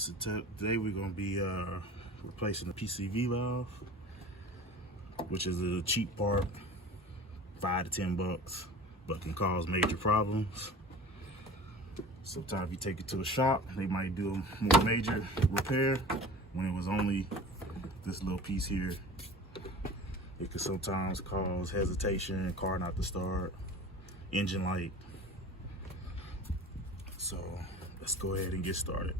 So today we're going to be replacing the PCV valve, which is a cheap part, $5 to $10, but can cause major problems. Sometimes if you take it to a shop, they might do a more major repair when it was only this little piece here. It could sometimes cause hesitation, car not to start, engine light. So let's go ahead and get started.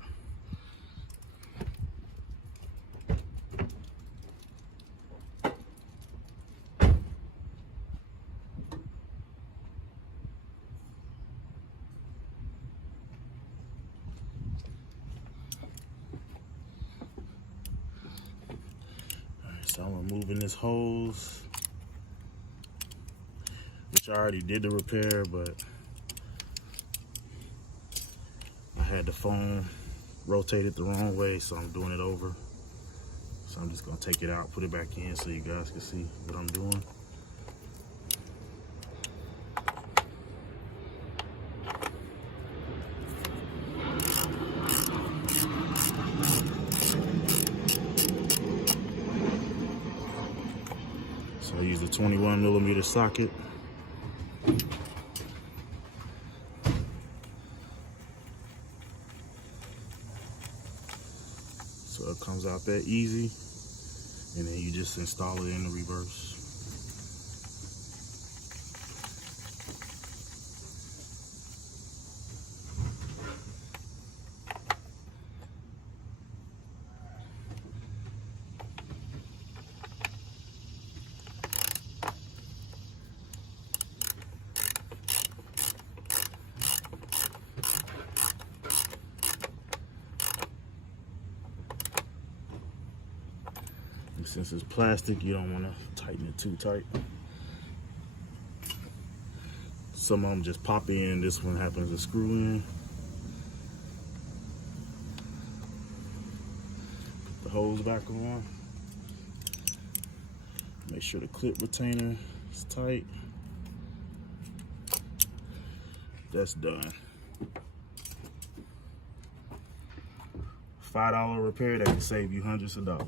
So I'm removing this hose, which I already did the repair, but I had the phone rotated the wrong way, so I'm doing it over. So I'm just gonna take it out, put it back in so you guys can see what I'm doing. So I use the 21mm socket. So it comes out that easy, and then you just install it in the reverse. And since it's plastic, you don't want to tighten it too tight. Some of them just pop in. This one happens to screw in. Put the hose back on. Make sure the clip retainer is tight. That's done. $5 repair that can save you hundreds of dollars.